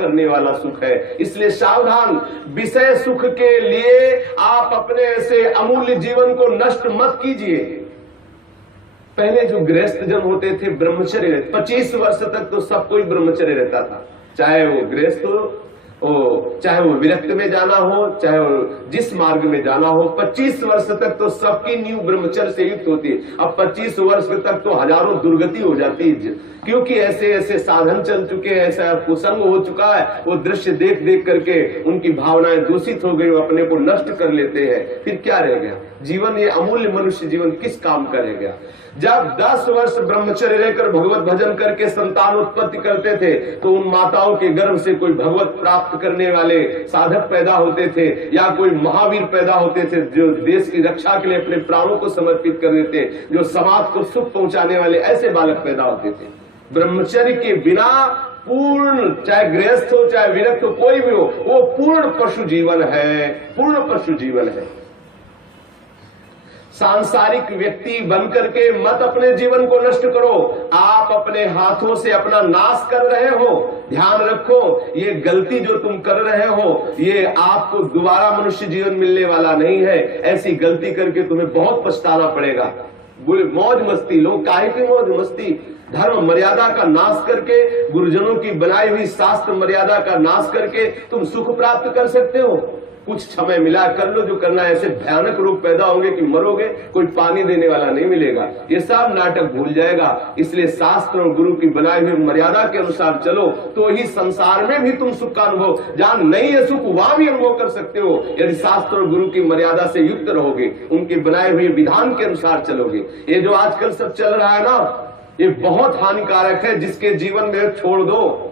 करने वाला सुख है। इसलिए सावधान, विषय सुख के लिए आप अपने ऐसे अमूल्य जीवन को नष्ट मत कीजिए। पहले जो गृहस्थ जन होते थे, ब्रह्मचर्य, 25 वर्ष तक तो सब कोई ब्रह्मचर्य रहता था, चाहे वो गृहस्थ हो, चाहे वो विरक्त में जाना हो, चाहे वो जिस मार्ग में जाना हो। 25 वर्ष तक तो सबकी नींव ब्रह्मचर्य से युक्त होती है। अब 25 वर्ष तक तो हजारों दुर्गति हो जाती है, क्योंकि ऐसे ऐसे साधन चल चुके हैं, ऐसा कुसंग हो चुका है, वो दृश्य देख देख करके उनकी भावनाएं दूषित हो गई, वो अपने को नष्ट कर लेते हैं। फिर क्या रह गया जीवन? ये अमूल्य मनुष्य जीवन किस काम का रह गया? जब 10 वर्ष ब्रह्मचर्य रहकर भगवत भजन करके संतान उत्पत्ति करते थे तो उन माताओं के गर्भ से कोई भगवत प्राप्त करने वाले साधक पैदा होते थे, या कोई महावीर पैदा होते थे जो देश की रक्षा के लिए अपने प्राणों को समर्पित कर देते, जो समाज को सुख पहुंचाने वाले ऐसे बालक पैदा होते थे। ब्रह्मचर्य के बिना पूर्ण, चाहे गृहस्थ हो चाहे विरक्त हो, कोई भी हो, वो पूर्ण पशु जीवन है, पूर्ण पशु जीवन है। सांसारिक व्यक्ति बनकर के मत अपने जीवन को नष्ट करो। आप अपने हाथों से अपना नाश कर रहे हो। ध्यान रखो, ये गलती जो तुम कर रहे हो, ये आपको दोबारा मनुष्य जीवन मिलने वाला नहीं है। ऐसी गलती करके तुम्हें बहुत पछताना पड़ेगा। मौज मस्ती, लोग काहे की मौज मस्ती? धर्म मर्यादा का नाश करके, गुरुजनों की बनाई हुई शास्त्र मर्यादा का नाश करके तुम सुख प्राप्त कर सकते हो। कुछ समय मिला, कर लो जो करना है। ऐसे भयानक रोग पैदा होंगे कि मरोगे, कोई पानी देने वाला नहीं मिलेगा। ये सब नाटक भूल जाएगा। इसलिए शास्त्र और गुरु की बनाई हुई मर्यादा के अनुसार चलो, तो ही संसार में भी तुम सुख का अनुभव, जहां नहीं है सुख वहां भी अनुभव कर सकते हो, यदि शास्त्र और गुरु की मर्यादा से युक्त रहोगे, उनके बनाए हुए विधान के अनुसार चलोगे। ये जो आजकल सब चल रहा है ना, ये बहुत हानिकारक है। जिसके जीवन में छोड़ दो,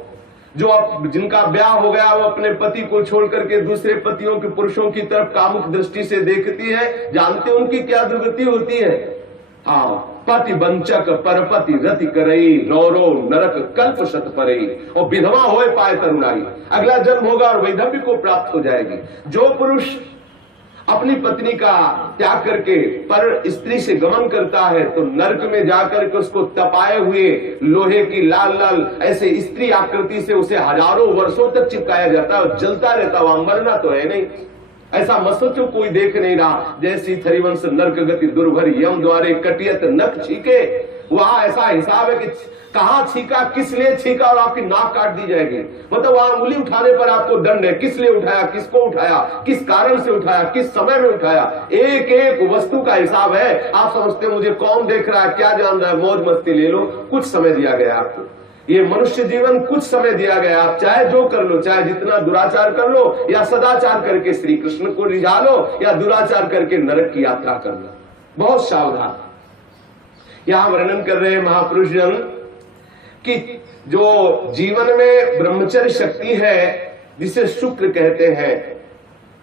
जो जिनका ब्याह हो गया, वो अपने पति को छोड़ करके दूसरे पतियों के, पुरुषों की तरफ कामुक दृष्टि से देखती है, जानते उनकी क्या दुर्गति होती है? हाँ, पति वंचक परपति रति करई, रो रो नरक कल्प शत परई, और विधवा होए पाए तरुणाई। अगला जन्म होगा और वैधव्य को प्राप्त हो जाएगी। जो पुरुष अपनी पत्नी का त्याग करके पर स्त्री से गमन करता है तो नरक में जाकर के उसको तपाए हुए लोहे की लाल लाल ऐसे स्त्री आकृति से उसे हजारों वर्षों तक चिपकाया जाता है और जलता रहता, वहां मरना तो है नहीं। ऐसा मत सोचो कोई देख नहीं रहा। जैसी थरिवंश नरक गति दुर्भर यम द्वारे कटियत नख छीके, वहां ऐसा हिसाब है कि कहां छीका, किस लिए छीका, और आपकी नाक काट दी जाएगी। मतलब वहां उंगली उठाने पर आपको दंड है। किस लिए उठाया, किसको उठाया, किस कारण से उठाया, किस समय में उठाया, एक एक वस्तु का हिसाब है। आप समझते हो मुझे कौन देख रहा है, क्या जान रहा है, मौज मस्ती ले लो। कुछ समय दिया गया आपको, ये मनुष्य जीवन कुछ समय दिया गया। आप चाहे जो कर लो, चाहे जितना दुराचार कर लो, या सदाचार करके श्री कृष्ण को रिझा लो, या दुराचार करके नरक की यात्रा कर लो। बहुत सावधान। यहां वर्णन कर रहे हैं महापुरुष जन कि जो जीवन में ब्रह्मचर्य शक्ति है, जिसे शुक्र कहते हैं,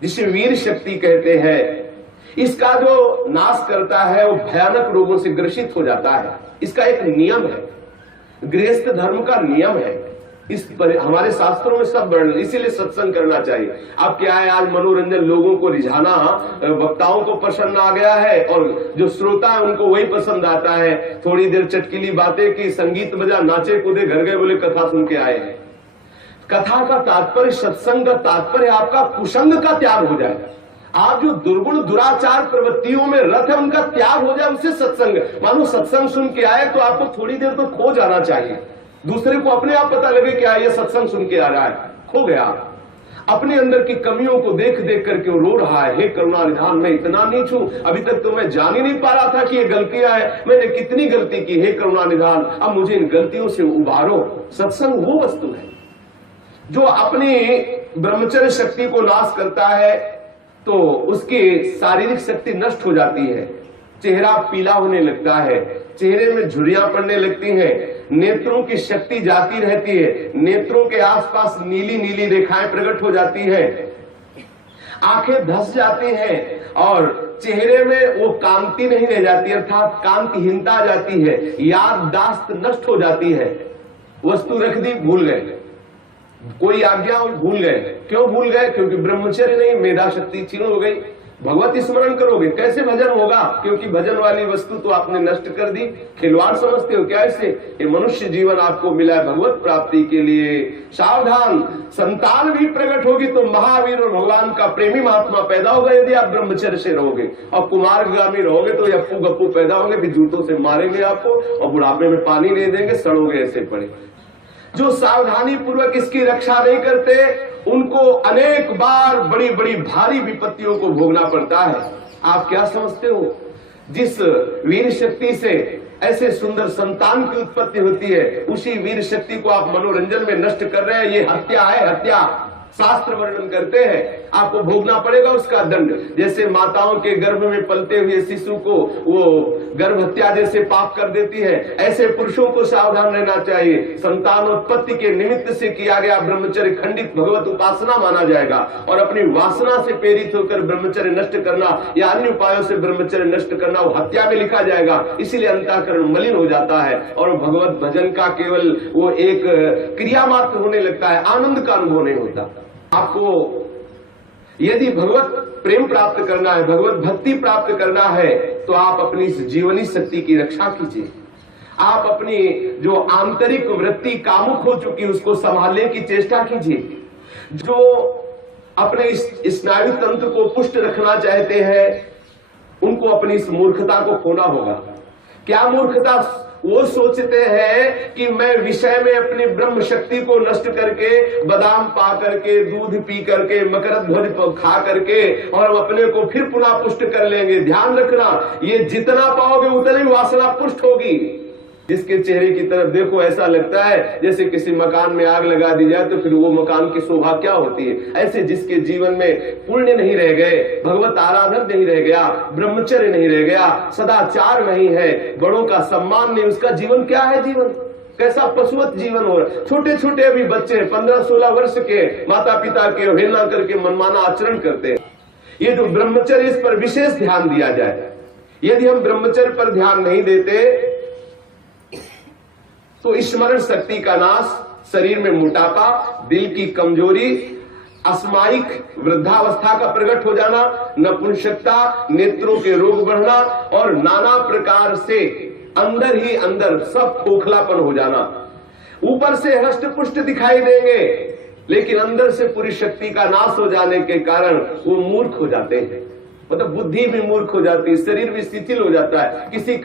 जिसे वीर शक्ति कहते हैं, इसका जो नाश करता है वो भयानक रोगों से ग्रसित हो जाता है। इसका एक नियम है, गृहस्थ धर्म का नियम है। इस पर हमारे शास्त्रों में सब वर्णन, इसीलिए सत्संग करना चाहिए। अब क्या है, आज मनोरंजन, लोगों को रिझाना, वक्ताओं को पसंद आ गया है और जो श्रोता है उनको वही पसंद आता है। थोड़ी देर चटकीली बातें की, संगीत बजा, नाचे कूदे, घर गए, बोले कथा सुन के आए हैं। कथा का तात्पर्य, सत्संग का तात्पर्य आपका कुसंग का त्याग हो जाए। आप जो दुर्गुण दुराचार प्रवृत्तियों में रत है उनका त्याग हो जाए, उससे सत्संग। मानो सत्संग सुन के आए तो आपको थोड़ी देर तो खो जाना चाहिए। दूसरे को अपने आप पता लगे कि ये सत्संग सुन के आ रहा है, खो गया। अपने अंदर की कमियों को देख देख करके वो रो रहा है, हे करुणा निधान, मैं इतना नीच हूं, अभी तक तो मैं जान ही नहीं पा रहा था कि ये गलतियां हैं, मैंने कितनी गलती की, हे करुणा निधान, अब मुझे इन गलतियों से उबारो। सत्संग वो वस्तु है जो अपनी ब्रह्मचर्य शक्ति को नाश करता है, तो उसकी शारीरिक शक्ति नष्ट हो जाती है। चेहरा पीला होने लगता है, चेहरे में झुर्रियां पड़ने लगती हैं, नेत्रों की शक्ति जाती रहती है, नेत्रों के आसपास नीली नीली रेखाएं प्रकट हो जाती है, आंखें धस जाती हैं और चेहरे में वो कांति नहीं रह जाती, अर्थात कांतिहीनता आ जाती है, याददाश्त नष्ट हो जाती है। वस्तु रख दी, भूल गए, कोई आज्ञा भूल गए। क्यों भूल गए? क्योंकि ब्रह्मचर्य नहीं, मेधा शक्ति क्षीण हो गई। भगवत स्मरण करोगे, कैसे भजन होगा? क्योंकि भजन वाली वस्तु तो आपने नष्ट कर दी। खिलवाड़ समझते हो क्या इससे? ये मनुष्य जीवन आपको मिला है भगवत प्राप्ति के लिए। सावधान, संतान भी प्रकट होगी तो महावीर और भगवान का प्रेमी महात्मा पैदा होगा यदि आप ब्रह्मचर्य से रहोगे। और कुमारगामी रहोगे तो अप्पू गप्पू पैदा होंगे, भी जूतों से मारेंगे आपको और बुढ़ापे में पानी नहीं देंगे, सड़ोगे ऐसे पड़े। जो सावधानी पूर्वक इसकी रक्षा नहीं करते उनको अनेक बार बड़ी बड़ी भारी विपत्तियों को भोगना पड़ता है। आप क्या समझते हो? जिस वीर शक्ति से ऐसे सुंदर संतान की उत्पत्ति होती है, उसी वीर शक्ति को आप मनोरंजन में नष्ट कर रहे हैं। ये हत्या है, हत्या। शास्त्र वर्णन करते हैं आपको भोगना पड़ेगा उसका दंड। जैसे माताओं के गर्भ में पलते हुए शिशु को वो गर्भ हत्या जैसे पाप कर देती है, ऐसे पुरुषों को सावधान रहना चाहिए। संतानोत्पत्ति के निमित्त से किया गया ब्रह्मचर्य खंडित भगवत उपासना माना जाएगा और अपनी वासना से प्रेरित होकर ब्रह्मचर्य नष्ट करना या अन्य उपायों से ब्रह्मचर्य नष्ट करना वो हत्या में लिखा जाएगा। इसीलिए अंतःकरण मलिन हो जाता है और भगवत भजन का केवल वो एक क्रिया मात्र होने लगता है, आनंद का अनुभव नहीं होता। आपको यदि भगवत प्रेम प्राप्त करना है, भगवत भक्ति प्राप्त करना है, तो आप अपनी जीवनी शक्ति की रक्षा कीजिए। आप अपनी जो आंतरिक वृत्ति कामुक हो चुकी उसको संभालने की चेष्टा कीजिए। जो अपने स्नायु तंत्र को पुष्ट रखना चाहते हैं उनको अपनी इस मूर्खता को खोना होगा। क्या मूर्खता? वो सोचते हैं कि मैं विषय में अपनी ब्रह्म शक्ति को नष्ट करके, बादाम पा करके, दूध पी करके, मकरंद ध्वज खा करके और हम अपने को फिर पुनः पुष्ट कर लेंगे। ध्यान रखना, ये जितना पाओगे उतनी वासना पुष्ट होगी। जिसके चेहरे की तरफ देखो ऐसा लगता है जैसे किसी मकान में आग लगा दी जाए तो फिर वो मकान की शोभा क्या होती है। ऐसे जिसके जीवन में पुण्य नहीं रह गए, भगवत आराधन नहीं रह गया, ब्रह्मचर्य नहीं रह गया, सदाचार नहीं है, बड़ों का सम्मान नहीं, उसका जीवन क्या है? जीवन कैसा पशुवत जीवन हो रहा है। छोटे छोटे अभी बच्चे 15-16 वर्ष के माता पिता के अवहेलना करके मनमाना आचरण करते हैं। ये जो ब्रह्मचर्य, इस पर विशेष ध्यान दिया जाए। यदि हम ब्रह्मचर्य पर ध्यान नहीं देते तो स्मरण शक्ति का नाश, शरीर में मोटापा, दिल की कमजोरी, अस्मायिक वृद्धावस्था का प्रकट हो जाना, नपुंसकता, नेत्रों के रोग बढ़ना और नाना प्रकार से अंदर ही अंदर सब खोखलापन हो जाना। ऊपर से हष्ट पुष्ट दिखाई देंगे लेकिन अंदर से पूरी शक्ति का नाश हो जाने के कारण वो मूर्ख हो जाते हैं। मतलब बुद्धि भी मूर्ख हो जाती है, शरीर भी शिथिल हो जाता है, किसी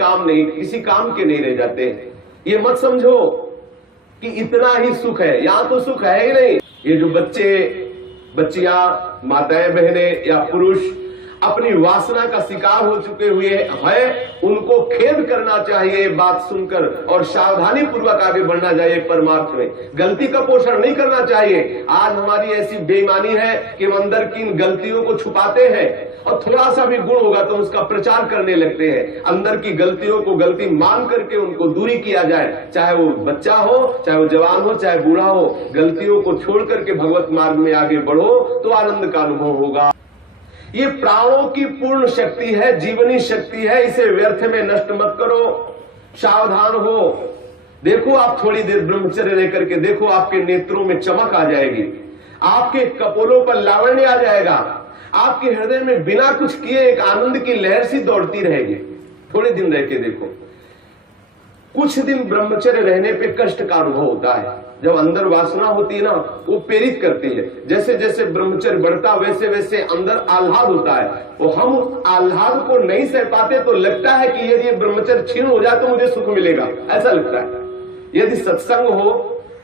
काम के नहीं रह जाते हैं। ये मत समझो कि इतना ही सुख है, यहां तो सुख है ही नहीं। ये जो बच्चे, बच्चियां, माताएं, बहनें या पुरुष अपनी वासना का शिकार हो चुके हुए हैं, उनको खेद करना चाहिए बात सुनकर और सावधानी पूर्वक आगे बढ़ना चाहिए परमार्थ में। गलती का पोषण नहीं करना चाहिए। आज हमारी ऐसी बेईमानी है कि हम अंदर की इन गलतियों को छुपाते हैं और थोड़ा सा भी गुण होगा तो उसका प्रचार करने लगते हैं। अंदर की गलतियों को गलती मान करके उनको दूरी किया जाए, चाहे वो बच्चा हो, चाहे वो जवान हो, चाहे बूढ़ा हो। गलतियों को छोड़ करके भगवत मार्ग में आगे बढ़ो तो आनंद का अनुभव होगा। ये प्राणों की पूर्ण शक्ति है, जीवनी शक्ति है, इसे व्यर्थ में नष्ट मत करो। सावधान हो। देखो आप थोड़ी देर ब्रह्मचर्य रह करके देखो, आपके नेत्रों में चमक आ जाएगी, आपके कपोलों पर लावण्य आ जाएगा, आपके हृदय में बिना कुछ किए एक आनंद की लहर सी दौड़ती रहेगी। थोड़े दिन रह के देखो। कुछ दिन ब्रह्मचर्य रहने पे कष्ट का अनुभव होता है। जब अंदर वासना होती है ना, वो प्रेरित करती है। जैसे जैसे ब्रह्मचर्य बढ़ता वैसे वैसे अंदर आह्लाद होता है। तो हम आह्लाद को नहीं सह पाते तो लगता है कि यदि ब्रह्मचर्य क्षीण हो जाए तो मुझे सुख मिलेगा, ऐसा लगता है। यदि सत्संग हो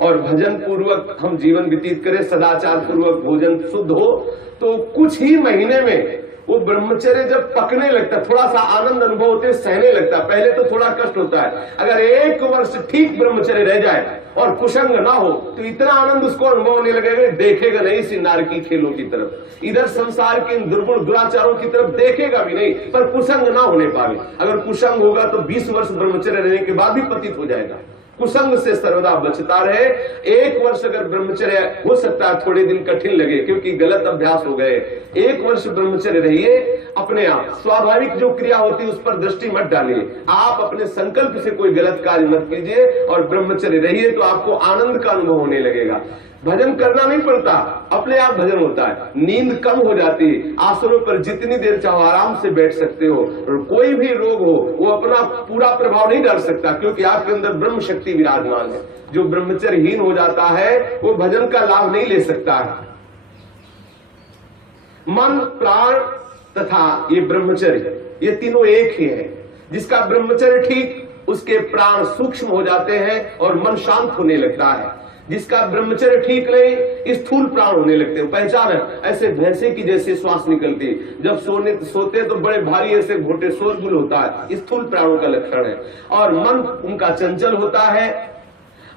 और भजन पूर्वक हम जीवन व्यतीत करें, सदाचार पूर्वक भोजन शुद्ध हो, तो कुछ ही महीने में वो ब्रह्मचर्य जब पकने लगता, थोड़ा सा आनंद अनुभव होते सहने लगता। पहले तो थोड़ा कष्ट होता है। अगर 1 वर्ष ठीक ब्रह्मचर्य रह जाए और कुसंग ना हो तो इतना आनंद उसको अनुभव होने लगेगा, देखेगा नहीं इसी नारकी खेलों की तरफ, इधर संसार के इन दुर्गुण दुराचारों की तरफ देखेगा भी नहीं, पर कुसंग ना होने पावे। अगर कुसंग होगा तो 20 वर्ष ब्रह्मचर्य रहने के बाद भी पतित हो जाएगा। कुसंग से सर्वदा बचता रहे। 1 वर्ष अगर ब्रह्मचर्य, हो सकता है थोड़े दिन कठिन लगे क्योंकि गलत अभ्यास हो गए, 1 वर्ष ब्रह्मचर्य रहिए। अपने आप स्वाभाविक जो क्रिया होती है उस पर दृष्टि मत डालिए। आप अपने संकल्प से कोई गलत कार्य मत कीजिए और ब्रह्मचर्य रहिए तो आपको आनंद का अनुभव होने लगेगा। भजन करना नहीं पड़ता, अपने आप भजन होता है। नींद कम हो जाती है, आसनों पर जितनी देर चाहो आराम से बैठ सकते हो, और कोई भी रोग हो वो अपना पूरा प्रभाव नहीं डाल सकता, क्योंकि आपके अंदर ब्रह्म शक्ति विराजमान है। जो ब्रह्मचर्यहीन हो जाता है वो भजन का लाभ नहीं ले सकता है। मन, प्राण तथा ये ब्रह्मचर्य, ये तीनों एक ही है। जिसका ब्रह्मचर्य ठीक, उसके प्राण सूक्ष्म हो जाते हैं और मन शांत होने लगता है। जिसका ब्रह्मचर्य ठीक नहीं, स्थूल प्राण होने लगते हैं। पहचान है, ऐसे भैंसे की जैसे श्वास निकलती, जब सोते तो बड़े भारी ऐसे घोटे शोरगुल होता है, स्थूल प्राणों का लक्षण है। और मन उनका चंचल होता है,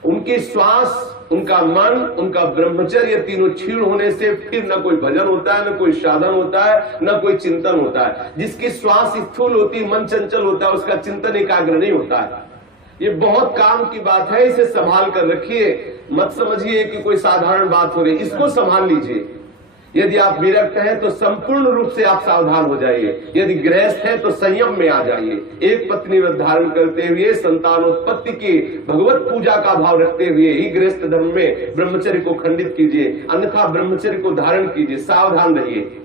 उनकी श्वास, उनका मन, उनका ब्रह्मचर्य, तीनों क्षीण होने से फिर न कोई भजन होता है, न कोई साधन होता है, न कोई चिंतन होता है। जिसकी श्वास स्थूल होती, मन चंचल होता है, उसका चिंतन एकाग्र नहीं होता है। ये बहुत काम की बात है, इसे संभाल कर रखिए। मत समझिए कि कोई साधारण बात हो रही, इसको संभाल लीजिए। यदि आप विरक्त हैं तो संपूर्ण रूप से आप सावधान हो जाइए। यदि गृहस्थ हैं तो संयम में आ जाइए। एक पत्नी व्रत धारण करते हुए, संतानोत्पत्ति की भगवत पूजा का भाव रखते हुए ही गृहस्थ धर्म में ब्रह्मचर्य को खंडित कीजिए, अन्यथा ब्रह्मचर्य को धारण कीजिए। सावधान रहिए।